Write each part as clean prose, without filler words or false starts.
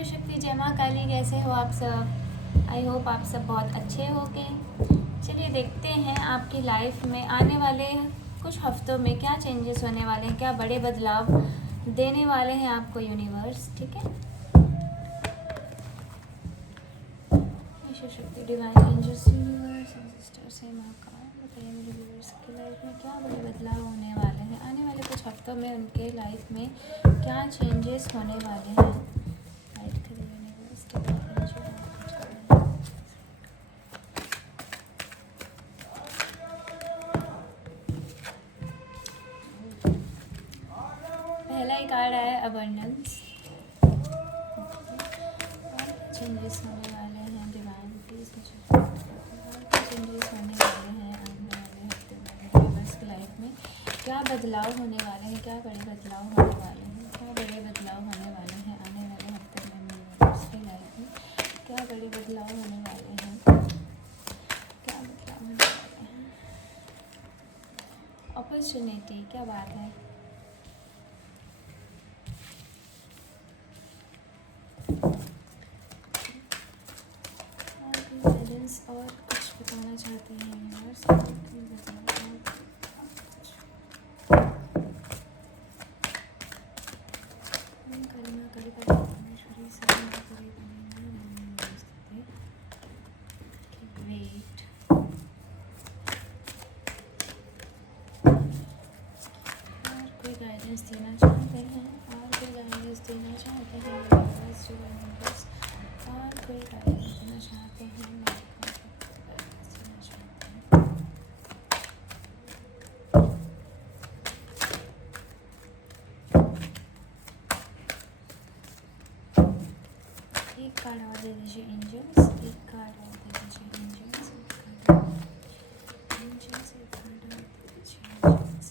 शिव शक्ति जय माँ काली, कैसे हो आप सब। आई होप आप सब बहुत अच्छे होंगे। चलिए देखते हैं आपकी लाइफ में आने वाले कुछ हफ्तों में क्या चेंजेस होने वाले हैं, क्या बड़े बदलाव देने वाले हैं आपको यूनिवर्स। ठीक है, Shiv Shakti divine angels universe sisters है महाकाल, बताइए मेरे व्यूअर्स की लाइफ में क्या बड़े बदलाव होने वाले हैं, आने वाले कुछ हफ्तों में उनके लाइफ में क्या चेंजेस होने वाले हैं। पहला ही कार्ड आया है अबंडेंस। चेंजेस होने वाले हैं डिवाइन प्लीज मुझे चेंजेस होने वाले हैं आने वाले हफ्ते में यूनिवर्स की लाइफ में, क्या बदलाव होने वाले हैं, क्या बड़े बदलाव होने वाले हैं, क्या बड़े बदलाव होने वाले हैं आने वाले हफ्ते में यूनिवर्स की लाइफ में, क्या बड़े बदलाव होने वाले हैं, क्या बदलाव होने वाले हैं। अपॉर्चुनिटी, क्या बात है। और कुछ बताना चाहते हैं यूनिवर्स, वेट और कोई गाइडेंस देना चाहते हैं, और कोई गाइडेंस देना चाहते हैं यूनिवर्स, और कोई गाइडेंस देना चाहते हैं। एक कार्ड और दे दीजिए एंजल्स, एक कार्ड और दे दीजिए एंजल्स, एक कार्ड एंजल्स, एक कार्ड और दे दीजिए एंजल्स।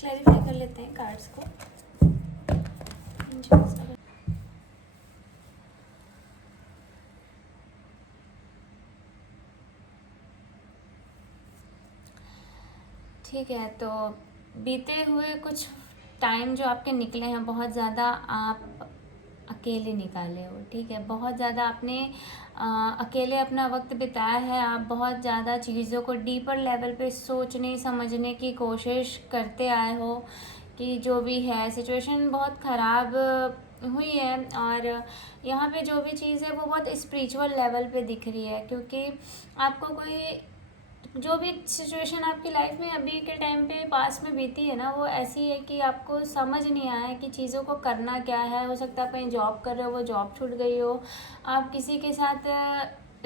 क्लैरिफाई कर लेते हैं कार्ड्स को। एंजल्स ठीक है, तो बीते हुए कुछ टाइम जो आपके निकले हैं, बहुत ज़्यादा आप अकेले निकाले हो। ठीक है, बहुत ज़्यादा आपने अकेले अपना वक्त बिताया है। आप बहुत ज़्यादा चीज़ों को डीपर लेवल पे सोचने समझने की कोशिश करते आए हो कि जो भी है सिचुएशन बहुत ख़राब हुई है, और यहाँ पे जो भी चीज़ है वो बहुत स्पिरिचुअल लेवल पे दिख रही है, क्योंकि आपको कोई जो भी सिचुएशन आपकी लाइफ में अभी के टाइम पे पास में बीती है ना, वो ऐसी है कि आपको समझ नहीं आया कि चीज़ों को करना क्या है। हो सकता है कहीं जॉब कर रहे हो, वो जॉब छूट गई हो, आप किसी के साथ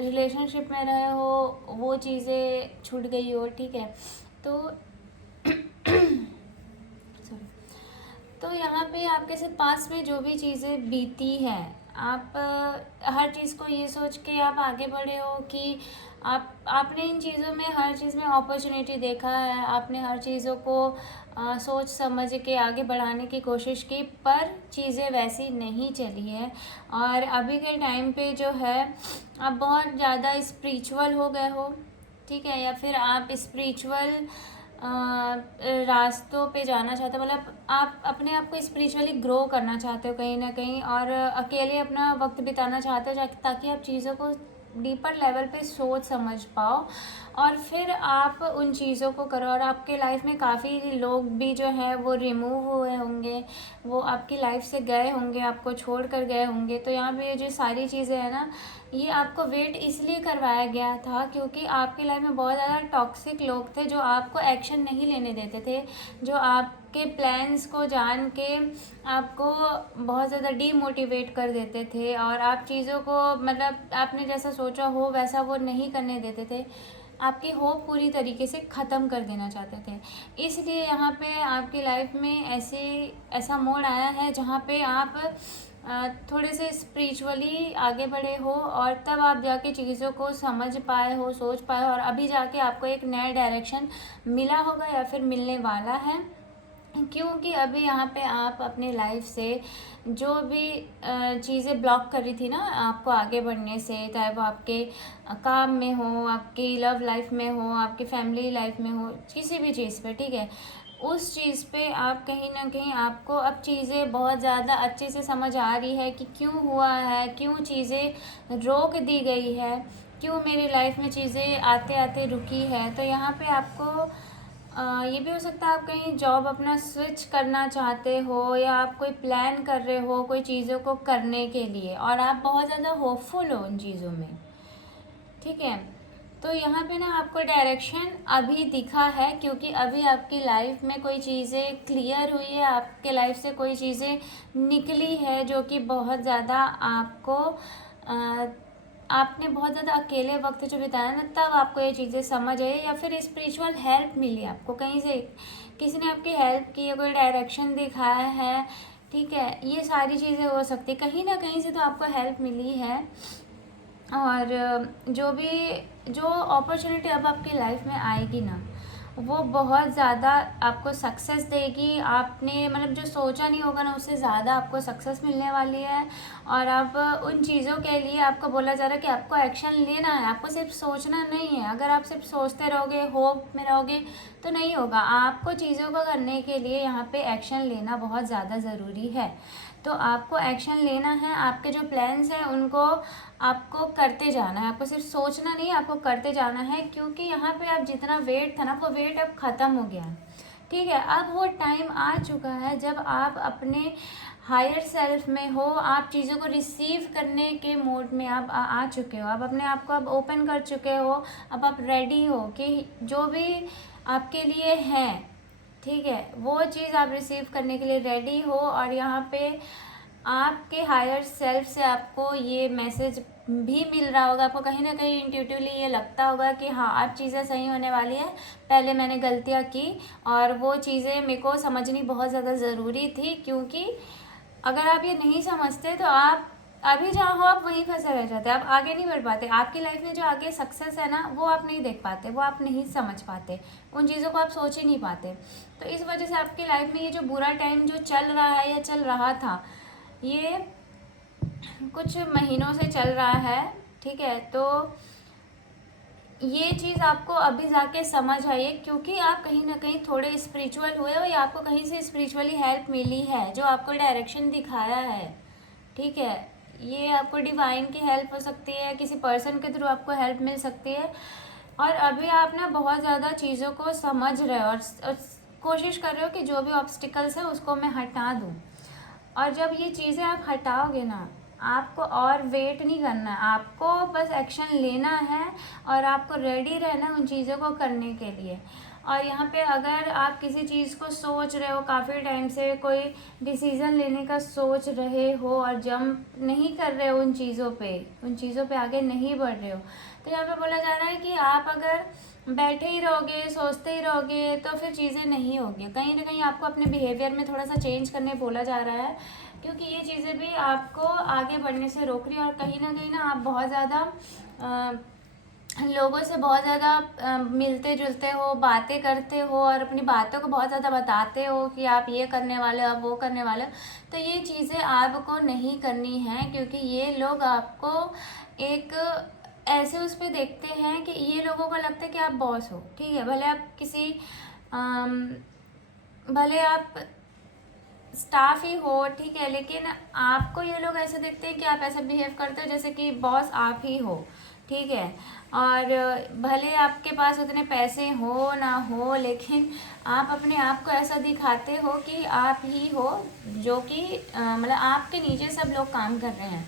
रिलेशनशिप में रहे हो, वो चीज़ें छूट गई हो। ठीक है, तो तो यहाँ पे आपके साथ पास में जो भी चीज़ें बीती है, आप हर चीज़ को ये सोच के आप आगे बढ़े हो कि आपने इन चीज़ों में हर चीज़ में अपॉर्चुनिटी देखा है, आपने हर चीज़ों को सोच समझ के आगे बढ़ाने की कोशिश की, पर चीज़ें वैसी नहीं चली है। और अभी के टाइम पे जो है आप बहुत ज़्यादा स्पिरिचुअल हो गए हो। ठीक है, या फिर आप स्पिरिचुअल रास्तों पे जाना चाहते हो, मतलब आप अपने आप को स्पिरिचुअली ग्रो करना चाहते हो कहीं ना कहीं, और अकेले अपना वक्त बिताना चाहते हो ताकि आप चीज़ों को डीपर लेवल पे सोच समझ पाओ, और फिर आप उन चीज़ों को करो। और आपके लाइफ में काफ़ी लोग भी जो है वो रिमूव हुए होंगे, वो आपकी लाइफ से गए होंगे, आपको छोड़ कर गए होंगे। तो यहाँ पे जो सारी चीज़ें हैं ना, ये आपको वेट इसलिए करवाया गया था क्योंकि आपकी लाइफ में बहुत ज़्यादा टॉक्सिक लोग थे जो आपको एक्शन नहीं लेने देते थे, जो आपके प्लान्स को जान के आपको बहुत ज़्यादा डीमोटिवेट कर देते थे, और आप चीज़ों को मतलब आपने जैसा सोचा हो वैसा वो नहीं करने देते थे, आपकी होप पूरी तरीके से ख़त्म कर देना चाहते थे। इसलिए यहाँ पे आपकी लाइफ में ऐसा मोड़ आया है जहाँ पे आप थोड़े से स्पिरिचुअली आगे बढ़े हो, और तब आप जाके चीज़ों को समझ पाए हो, सोच पाए हो, और अभी जाके आपको एक नया डायरेक्शन मिला होगा या फिर मिलने वाला है। क्योंकि अभी यहाँ पे आप अपने लाइफ से जो भी चीज़ें ब्लॉक कर रही थी ना आपको आगे बढ़ने से, चाहे वो आपके काम में हो, आपकी लव लाइफ में हो, आपकी फैमिली लाइफ में हो, किसी भी चीज़ पे, ठीक है, उस चीज़ पे आप कहीं ना कहीं आपको अब चीज़ें बहुत ज़्यादा अच्छे से समझ आ रही है कि क्यों हुआ है, क्यों चीज़ें रोक दी गई है, क्यों मेरी लाइफ में चीज़ें आते आते रुकी है। तो यहाँ पे आपको ये भी हो सकता है आप कहीं जॉब अपना स्विच करना चाहते हो, या आप कोई प्लान कर रहे हो कोई चीज़ों को करने के लिए और आप बहुत ज़्यादा होपफुल हो उन चीज़ों में, ठीक है। तो यहाँ पे ना आपको डायरेक्शन अभी दिखा है, क्योंकि अभी आपकी लाइफ में कोई चीज़ें क्लियर हुई है, आपके लाइफ से कोई चीज़ें निकली है जो कि बहुत ज़्यादा आपको आपने बहुत ज़्यादा अकेले वक्त जो बिताया ना, तब आपको ये चीज़ें समझ आई, या फिर स्पिरिचुअल हेल्प मिली आपको कहीं से, किसी ने आपकी हेल्प की है, कोई डायरेक्शन दिखाया है, ठीक है। ये सारी चीज़ें हो सकती, कहीं ना कहीं से तो आपको हेल्प मिली है। और जो भी जो अपॉर्चुनिटी अब आपकी लाइफ में आएगी ना, वो बहुत ज़्यादा आपको सक्सेस देगी। आपने मतलब जो सोचा नहीं होगा ना, उससे ज़्यादा आपको सक्सेस मिलने वाली है। और अब उन चीज़ों के लिए आपको बोला जा रहा है कि आपको एक्शन लेना है, आपको सिर्फ सोचना नहीं है। अगर आप सिर्फ सोचते रहोगे, होप में रहोगे, तो नहीं होगा। आपको चीज़ों को करने के लिए यहाँ पे एक्शन लेना बहुत ज़्यादा ज़रूरी है। तो आपको एक्शन लेना है, आपके जो प्लान्स हैं उनको आपको करते जाना है, आपको सिर्फ सोचना नहीं, आपको करते जाना है। क्योंकि यहाँ पे आप जितना वेट था ना, वो वेट अब ख़त्म हो गया है, ठीक है। अब वो टाइम आ चुका है जब आप अपने हायर सेल्फ में हो, आप चीज़ों को रिसीव करने के मोड में आप आ चुके हो, आप अपने आप को अब ओपन कर चुके हो। अब आप रेडी हो कि जो भी आपके लिए है, ठीक है, वो चीज़ आप रिसीव करने के लिए रेडी हो। और यहाँ पे आपके हायर सेल्फ से आपको ये मैसेज भी मिल रहा होगा, आपको कहीं ना कहीं इंट्यूटिवली ये लगता होगा कि हाँ अब चीज़ें सही होने वाली है, पहले मैंने गलतियाँ की और वो चीज़ें मेरे को समझनी बहुत ज़्यादा ज़रूरी थी। क्योंकि अगर आप ये नहीं समझते तो आप अभी जहाँ हो आप वहीं फंसे रह जाते, आप आगे नहीं बढ़ पाते। आपकी लाइफ में जो आगे सक्सेस है ना, वो आप नहीं देख पाते, वो आप नहीं समझ पाते, उन चीज़ों को आप सोच ही नहीं पाते। तो इस वजह से आपकी लाइफ में ये जो बुरा टाइम जो चल रहा है या चल रहा था, ये कुछ महीनों से चल रहा है, ठीक है। तो ये चीज़ आपको अभी जाके समझ आई है, क्योंकि आप कहीं ना कहीं थोड़े स्पिरिचुअल हुए हो, या आपको कहीं से स्पिरिचुअली हेल्प मिली है जो आपको डायरेक्शन दिखाया है, ठीक है। ये आपको डिवाइन की हेल्प हो सकती है, किसी पर्सन के थ्रू आपको हेल्प मिल सकती है। और अभी आप ना बहुत ज़्यादा चीज़ों को समझ रहे हो और कोशिश कर रहे हो कि जो भी ऑब्स्टिकल्स है उसको मैं हटा दूँ। और जब ये चीज़ें आप हटाओगे ना, आपको और वेट नहीं करना है, आपको बस एक्शन लेना है और आपको रेडी रहना है उन चीज़ों को करने के लिए। और यहाँ पे अगर आप किसी चीज़ को सोच रहे हो, काफ़ी टाइम से कोई डिसीज़न लेने का सोच रहे हो और जंप नहीं कर रहे हो उन चीज़ों पे आगे नहीं बढ़ रहे हो, तो यहाँ पे बोला जा रहा है कि आप अगर बैठे ही रहोगे, सोचते ही रहोगे, तो फिर चीज़ें नहीं होगी। कहीं ना कहीं आपको अपने बिहेवियर में थोड़ा सा चेंज करने बोला जा रहा है, क्योंकि ये चीज़ें भी आपको आगे बढ़ने से रोक रही है। और कहीं ना आप बहुत ज़्यादा लोगों से बहुत ज़्यादा मिलते जुलते हो, बातें करते हो और अपनी बातों को बहुत ज़्यादा बताते हो कि आप ये करने वाले हो, आप वो करने वाले हो। तो ये चीज़ें आपको नहीं करनी है, क्योंकि ये लोग आपको एक ऐसे उस पर देखते हैं कि ये लोगों को लगता है कि आप बॉस हो, ठीक है। भले आप स्टाफ ही हो, ठीक है, लेकिन आपको ये लोग ऐसे देखते हैं कि आप ऐसा बिहेव करते हो जैसे कि बॉस आप ही हो, ठीक है। और भले आपके पास उतने पैसे हो ना हो, लेकिन आप अपने आप को ऐसा दिखाते हो कि आप ही हो, जो कि मतलब आपके नीचे सब लोग काम कर रहे हैं,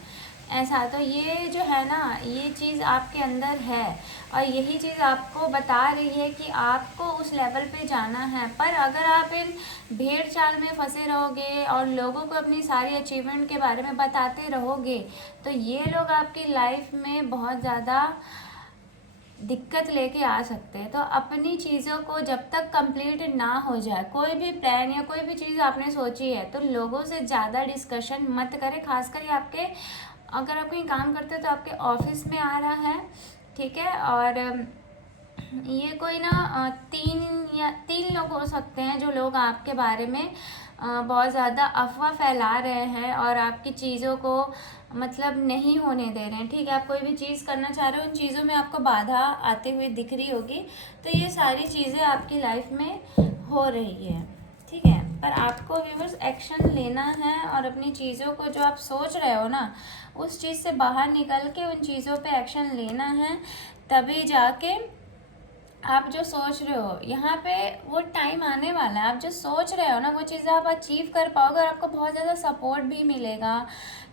ऐसा। तो ये जो है ना, ये चीज़ आपके अंदर है और यही चीज़ आपको बता रही है कि आपको उस लेवल पे जाना है। पर अगर आप इन भेड़ चाल में फंसे रहोगे और लोगों को अपनी सारी अचीवमेंट के बारे में बताते रहोगे, तो ये लोग आपकी लाइफ में बहुत ज़्यादा दिक्कत लेके आ सकते हैं। तो अपनी चीज़ों को जब तक कंप्लीट ना हो जाए, कोई भी प्लान या कोई भी चीज़ आपने सोची है, तो लोगों से ज़्यादा डिस्कशन मत करें। खासकर ये आपके, अगर आप कहीं काम करते हो तो आपके ऑफिस में आ रहा है, ठीक है। और ये कोई ना 3 लोग हो सकते हैं जो लोग आपके बारे में बहुत ज़्यादा अफवाह फैला रहे हैं और आपकी चीज़ों को मतलब नहीं होने दे रहे हैं। ठीक है, आप कोई भी चीज़ करना चाह रहे हो, उन चीज़ों में आपको बाधा आते हुए दिख रही होगी। तो ये सारी चीज़ें आपकी लाइफ में हो रही है। ठीक है, पर आपको व्यूअर्स एक्शन लेना है और अपनी चीज़ों को जो आप सोच रहे हो ना, उस चीज़ से बाहर निकल के उन चीज़ों पे एक्शन लेना है। तभी जाके आप जो सोच रहे हो, यहाँ पे वो टाइम आने वाला है, आप जो सोच रहे हो ना वो चीज़ें आप अचीव कर पाओगे और आपको बहुत ज़्यादा सपोर्ट भी मिलेगा।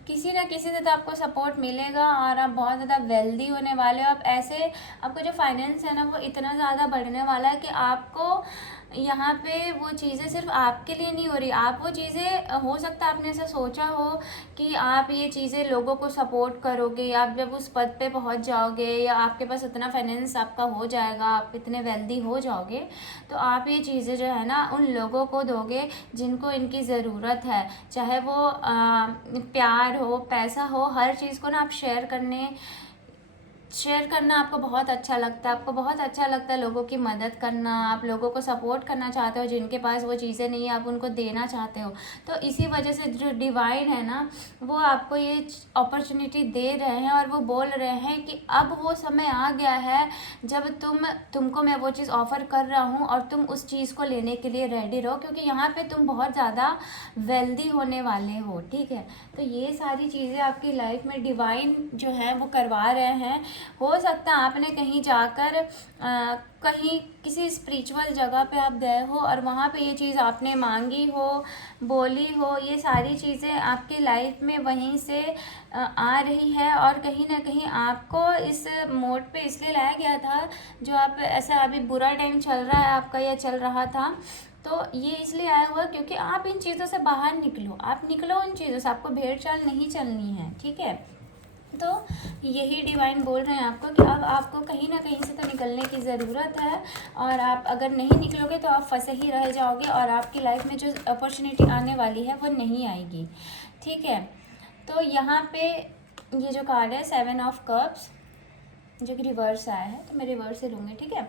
किसी ना किसी से तो आपको सपोर्ट मिलेगा और आप बहुत ज़्यादा वेल्दी होने वाले हो। आप ऐसे, आपको जो फाइनेंस है ना वो इतना ज़्यादा बढ़ने वाला है कि आपको यहाँ पे वो चीज़ें सिर्फ आपके लिए नहीं हो रही। आप वो चीज़ें, हो सकता है आपने ऐसा सोचा हो कि आप ये चीज़ें लोगों को सपोर्ट करोगे, आप जब उस पद पे पहुँच जाओगे या आपके पास इतना फाइनेंस आपका हो जाएगा, आप इतने वेल्दी हो जाओगे, तो आप ये चीज़ें जो है ना उन लोगों को दोगे जिनको इनकी ज़रूरत है। चाहे वो प्यार हो, पैसा हो, हर चीज़ को ना आप शेयर करना आपको बहुत अच्छा लगता है। आपको बहुत अच्छा लगता है लोगों की मदद करना, आप लोगों को सपोर्ट करना चाहते हो, जिनके पास वो चीज़ें नहीं है आप उनको देना चाहते हो। तो इसी वजह से जो डिवाइन है ना वो आपको ये अपॉर्चुनिटी दे रहे हैं और वो बोल रहे हैं कि अब वो समय आ गया है जब तुमको मैं वो चीज़ ऑफ़र कर रहा हूँ और तुम उस चीज़ को लेने के लिए रेडी रहो, क्योंकि यहाँ पे तुम बहुत ज़्यादा वेल्दी होने वाले हो। ठीक है, तो ये सारी चीज़ें आपकी लाइफ में डिवाइन जो है वो करवा रहे हैं। हो सकता है आपने कहीं जाकर कहीं किसी स्पिरिचुअल जगह पे आप गए हो और वहाँ पे ये चीज़ आपने मांगी हो, बोली हो, ये सारी चीज़ें आपकी लाइफ में वहीं से आ रही है। और कहीं ना कहीं आपको इस मोड पे इसलिए लाया गया था, जो आप ऐसा अभी बुरा टाइम चल रहा है आपका या चल रहा था, तो ये इसलिए आया हुआ क्योंकि आप इन चीज़ों से बाहर निकलो, आप निकलो उन चीज़ों से। आपको भेड़ चाल नहीं चलनी है। ठीक है, तो यही डिवाइन बोल रहे हैं आपको कि अब आपको कहीं ना कहीं से तो निकलने की ज़रूरत है और आप अगर नहीं निकलोगे तो आप फंसे ही रह जाओगे और आपकी लाइफ में जो अपॉर्चुनिटी आने वाली है वो नहीं आएगी। ठीक है, तो यहाँ पे ये जो कार्ड है 7 ऑफ कप्स जो कि रिवर्स आया है, तो मैं रिवर्स से लूँगी। ठीक है,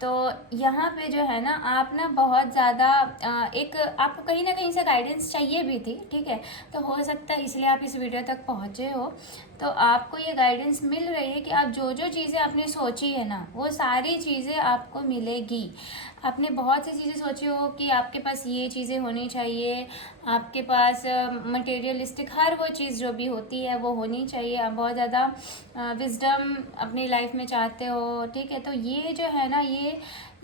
तो यहाँ पे जो है ना आप ना बहुत ज़्यादा एक आपको कहीं ना कहीं से गाइडेंस चाहिए भी थी। ठीक है, तो हो सकता है इसलिए आप इस वीडियो तक पहुँचे हो। तो आपको ये गाइडेंस मिल रही है कि आप जो जो चीज़ें आपने सोची है ना वो सारी चीज़ें आपको मिलेगी। आपने बहुत सी चीज़ें सोची हो कि आपके पास ये चीज़ें होनी चाहिए, आपके पास मटेरियलिस्टिक हर वो चीज़ जो भी होती है वो होनी चाहिए। आप बहुत ज़्यादा विजडम अपनी लाइफ में चाहते हो। ठीक है, तो ये जो है ना ये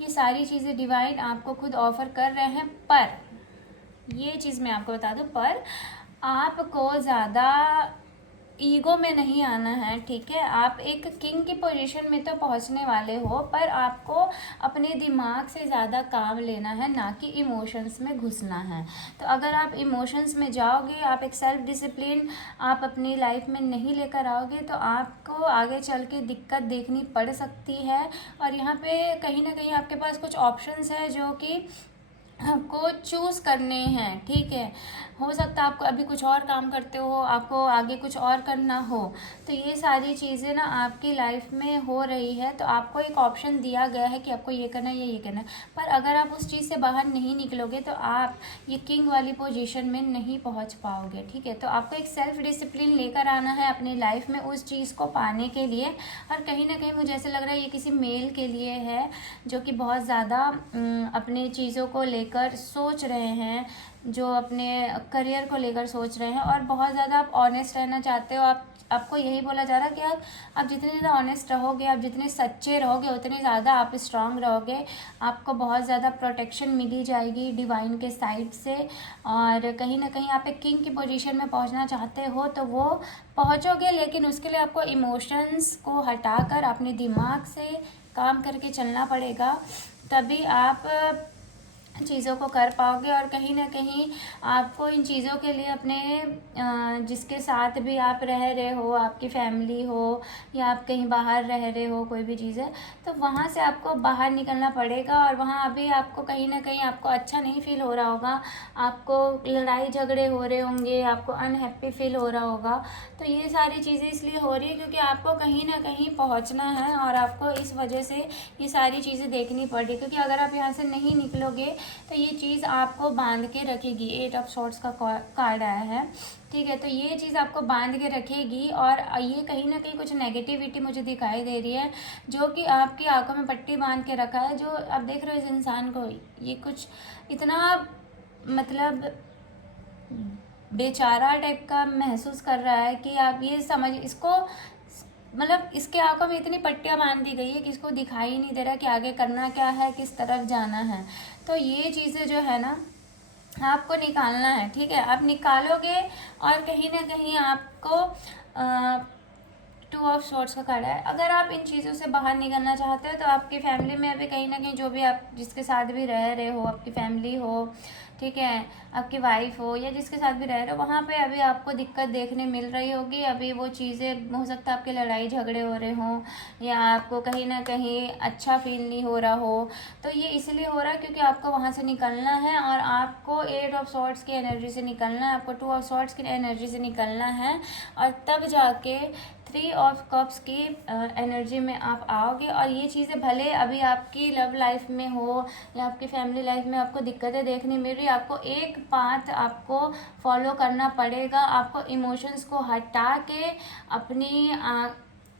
सारी चीज़ें डिवाइन आपको खुद ऑफ़र कर रहे हैं। पर ये चीज़ मैं आपको बता दूं, पर आपको ज़्यादा ईगो में नहीं आना है। ठीक है, आप एक किंग की पोजीशन में तो पहुंचने वाले हो, पर आपको अपने दिमाग से ज़्यादा काम लेना है, ना कि इमोशंस में घुसना है। तो अगर आप इमोशंस में जाओगे, आप एक सेल्फ डिसिप्लिन आप अपनी लाइफ में नहीं लेकर आओगे, तो आपको आगे चल के दिक्कत देखनी पड़ सकती है। और यहाँ पे कहीं ना कहीं आपके पास कुछ ऑप्शंस है जो कि आपको चूज़ करने हैं। ठीक है, हो सकता है आपको अभी कुछ और काम करते हो, आपको आगे कुछ और करना हो, तो ये सारी चीज़ें ना आपकी लाइफ में हो रही है। तो आपको एक ऑप्शन दिया गया है कि आपको ये करना है या ये करना है, पर अगर आप उस चीज़ से बाहर नहीं निकलोगे तो आप ये किंग वाली पोजीशन में नहीं पहुंच पाओगे। ठीक है, तो आपको एक सेल्फ डिसिप्लिन लेकर आना है अपनी लाइफ में उस चीज़ को पाने के लिए। और कहीं ना कहीं मुझे ऐसा लग रहा है ये किसी मेल के लिए है जो कि बहुत ज़्यादा अपनी चीज़ों को लेकर सोच रहे हैं, जो अपने करियर को लेकर सोच रहे हैं और बहुत ज़्यादा आप ऑनेस्ट रहना चाहते हो। आपको यही बोला जा रहा है कि आप जितने ज़्यादा ऑनेस्ट रहोगे, आप जितने सच्चे रहोगे, उतने ज़्यादा आप स्ट्रांग रहोगे। आपको बहुत ज़्यादा प्रोटेक्शन मिली जाएगी डिवाइन के साइड से। और कहीं ना कहीं आप एक किंग की पोजीशन में पहुंचना चाहते हो तो वो पहुंचोगे, लेकिन उसके लिए आपको इमोशंस को हटाकर अपने दिमाग से काम करके चलना पड़ेगा। तभी आप चीज़ों को कर पाओगे। और कहीं ना कहीं आपको इन चीज़ों के लिए अपने जिसके साथ भी आप रह रहे हो, आपकी फैमिली हो या आप कहीं बाहर रह रहे हो, कोई भी चीज़ है, तो वहाँ से आपको बाहर निकलना पड़ेगा। और वहाँ अभी आपको कहीं ना कहीं आपको अच्छा नहीं फील हो रहा होगा, आपको लड़ाई झगड़े हो रहे होंगे, आपको अनहैप्पी फील हो रहा होगा। तो ये सारी चीज़ें इसलिए हो रही है क्योंकि आपको कहीं ना कहीं पहुँचना है और आपको इस वजह से ये सारी चीज़ें देखनी पड़ रही। क्योंकि अगर आप यहाँ से नहीं निकलोगे तो ये चीज़ आपको बांध के रखेगी। 8 ऑफ सॉर्ड्स का कार्ड आया है, ठीक है। तो ये चीज़ आपको बांध के रखेगी और ये कहीं ना कहीं कुछ नेगेटिविटी मुझे दिखाई दे रही है, जो कि आपकी आंखों में पट्टी बांध के रखा है। जो आप देख रहे हो इस इंसान को, ये कुछ इतना मतलब बेचारा टाइप का महसूस कर रहा है कि आप ये समझ इसको, मतलब इसके आंखों में इतनी पट्टियां बांध दी गई है कि इसको दिखाई ही नहीं दे रहा कि आगे करना क्या है, किस तरफ जाना है। तो ये चीज़ें जो है ना आपको निकालना है, ठीक है। आप निकालोगे और कहीं ना कहीं आपको 2 ऑफ सॉर्ड्स का कार्ड है। अगर आप इन चीज़ों से बाहर निकलना चाहते हो तो आपकी फैमिली में अभी कहीं ना कहीं जो भी आप जिसके साथ भी रह रहे हो, आपकी फैमिली हो, ठीक है, आपकी वाइफ हो या जिसके साथ भी रह रहे हो, वहाँ पे अभी आपको दिक्कत देखने मिल रही होगी। अभी वो चीज़ें हो सकता है आपके लड़ाई झगड़े हो रहे हों या आपको कहीं ना कहीं अच्छा फील नहीं हो रहा हो। तो ये इसलिए हो रहा है क्योंकि आपको वहाँ से निकलना है और आपको 8 ऑफ सॉर्ड्स की एनर्जी से निकलना है, आपको 2 ऑफ सॉर्ड्स की एनर्जी से निकलना है और तब जाके 3 ऑफ कप्स की एनर्जी में आप आओगे। और ये चीज़ें भले अभी आपकी लव लाइफ में हो या आपकी फैमिली लाइफ में आपको दिक्कतें देखने मिल रही, आपको एक पाथ आपको फॉलो करना पड़ेगा। आपको इमोशंस को हटा के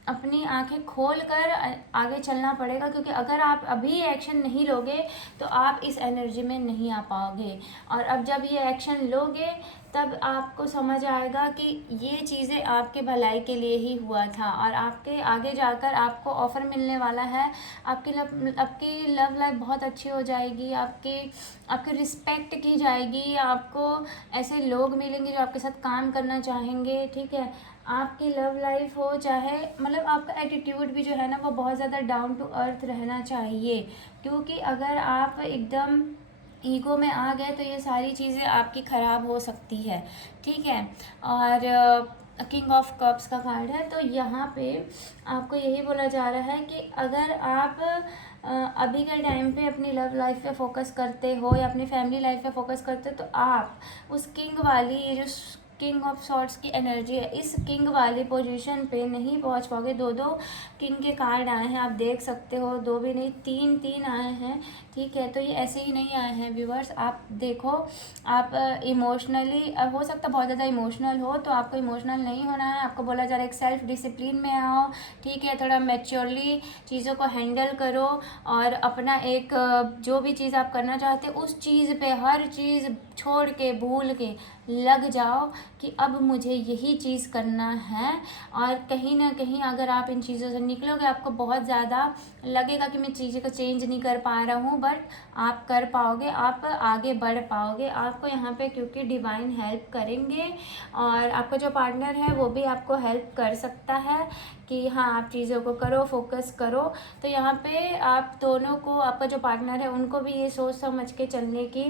अपनी आंखें खोल कर आगे चलना पड़ेगा। क्योंकि अगर आप अभी एक्शन नहीं लोगे तो आप इस एनर्जी में नहीं आ पाओगे। और अब जब ये एक्शन लोगे तब आपको समझ आएगा कि ये चीज़ें आपके भलाई के लिए ही हुआ था और आपके आगे जाकर आपको ऑफ़र मिलने वाला है। आपकी लव लाइफ बहुत अच्छी हो जाएगी, आपकी रिस्पेक्ट की जाएगी, आपको ऐसे लोग मिलेंगे जो आपके साथ काम करना चाहेंगे, ठीक है। आपकी लव लाइफ हो चाहे, मतलब आपका एटीट्यूड भी जो है ना वो बहुत ज़्यादा डाउन टू अर्थ रहना चाहिए। क्योंकि अगर आप एकदम ईगो में आ गए तो ये सारी चीज़ें आपकी ख़राब हो सकती है, ठीक है। और किंग ऑफ कप्स का कार्ड है, तो यहाँ पे आपको यही बोला जा रहा है कि अगर आप अभी के टाइम पे अपनी लव लाइफ पे फोकस करते हो या अपनी फैमिली लाइफ पे फोकस करते हो तो आप उस किंग वाली, ये जो किंग ऑफ सॉर्ड्स की एनर्जी है, इस किंग वाली पोजीशन पे नहीं पहुंच पाओगे। 2 किंग के कार्ड आए हैं, आप देख सकते हो, 2 भी नहीं 3 आए हैं, ठीक है। तो ये ऐसे ही नहीं आए हैं व्यूवर्स, आप देखो। आप इमोशनली हो सकता बहुत ज़्यादा इमोशनल हो, तो आपको इमोशनल नहीं होना है। आपको बोला जा रहा है एक सेल्फ डिसिप्लिन में आओ, ठीक है। थोड़ा मैच्योरली चीज़ों को हैंडल करो और अपना एक जो भी चीज़ आप करना चाहते हो उस चीज़ पे हर चीज़ छोड़ के भूल के लग जाओ कि अब मुझे यही चीज़ करना है। और कहीं ना कहीं अगर आप इन चीज़ों से निकलोगे आपको बहुत ज़्यादा लगेगा कि मैं चीज़ें को चेंज नहीं कर पा रहा हूँ, बट आप कर पाओगे, आप आगे बढ़ पाओगे। आपको यहाँ पे क्योंकि डिवाइन हेल्प करेंगे और आपका जो पार्टनर है वो भी आपको हेल्प कर सकता है कि हाँ आप चीज़ों को करो, फोकस करो। तो यहाँ पे आप दोनों को, आपका जो पार्टनर है उनको भी ये सोच समझ के चलने की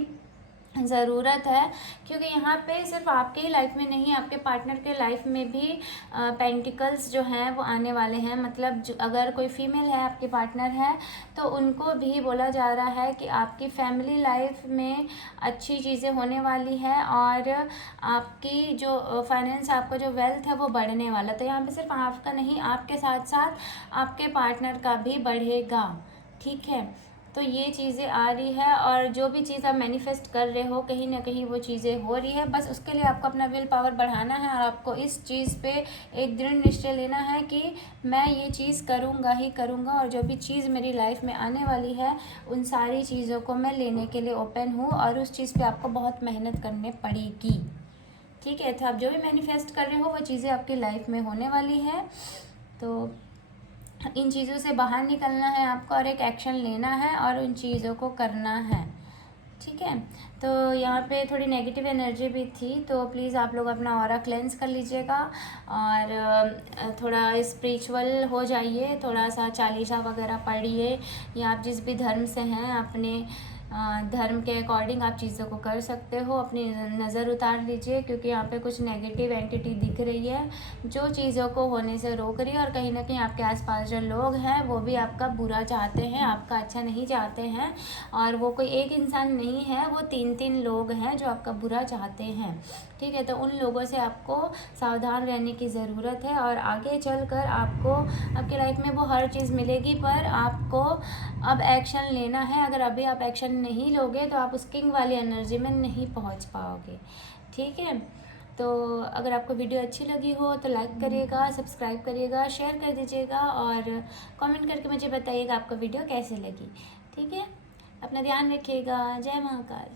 ज़रूरत है। क्योंकि यहाँ पे सिर्फ आपके ही लाइफ में नहीं, आपके पार्टनर के लाइफ में भी पेंटिकल्स जो हैं वो आने वाले हैं। मतलब अगर कोई फीमेल है आपके पार्टनर है तो उनको भी बोला जा रहा है कि आपकी फैमिली लाइफ में अच्छी चीज़ें होने वाली है और आपकी जो फाइनेंस, आपका जो वेल्थ है वो बढ़ने वाला। तो यहाँ पे सिर्फ आपका नहीं, आपके साथ साथ आपके पार्टनर का भी बढ़ेगा, ठीक है। तो ये चीज़ें आ रही है और जो भी चीज़ आप मैनिफेस्ट कर रहे हो कहीं ना कहीं वो चीज़ें हो रही है। बस उसके लिए आपको अपना विल पावर बढ़ाना है और आपको इस चीज़ पे एक दृढ़ निश्चय लेना है कि मैं ये चीज़ करूँगा ही करूँगा और जो भी चीज़ मेरी लाइफ में आने वाली है उन सारी चीज़ों को मैं लेने के लिए ओपन हूँ और उस चीज़ पर आपको बहुत मेहनत करनी पड़ेगी, ठीक है। तो आप जो भी मैनिफेस्ट कर रहे हो वो चीज़ें आपकी लाइफ में होने वाली है। तो इन चीज़ों से बाहर निकलना है आपको और एक एक्शन लेना है और उन चीज़ों को करना है, ठीक है। तो यहाँ पे थोड़ी नेगेटिव एनर्जी भी थी, तो प्लीज़ आप लोग अपना ऑरा क्लेंस कर लीजिएगा और थोड़ा स्पिरिचुअल हो जाइए, थोड़ा सा चालीसा वगैरह पढ़िए या आप जिस भी धर्म से हैं अपने धर्म के अकॉर्डिंग आप चीज़ों को कर सकते हो। अपनी नज़र उतार लीजिए, क्योंकि यहाँ पे कुछ नेगेटिव एंटिटी दिख रही है जो चीज़ों को होने से रोक रही है, और कहीं ना कहीं आपके आसपास जो लोग हैं वो भी आपका बुरा चाहते हैं, आपका अच्छा नहीं चाहते हैं। और वो कोई एक इंसान नहीं है, वो 3 लोग हैं जो आपका बुरा चाहते हैं। ठीक है, तो उन लोगों से आपको सावधान रहने की ज़रूरत है, और आगे चलकर आपको आपके लाइफ में वो हर चीज़ मिलेगी, पर आपको अब एक्शन लेना है। अगर अभी आप एक्शन नहीं लोगे तो आप उस किंग वाली एनर्जी में नहीं पहुंच पाओगे। ठीक है, तो अगर आपको वीडियो अच्छी लगी हो तो लाइक करिएगा, सब्सक्राइब करिएगा, शेयर कर दीजिएगा, और कमेंट करके मुझे बताइएगा आपको वीडियो कैसे लगी। ठीक है, अपना ध्यान रखिएगा। जय महाकाल।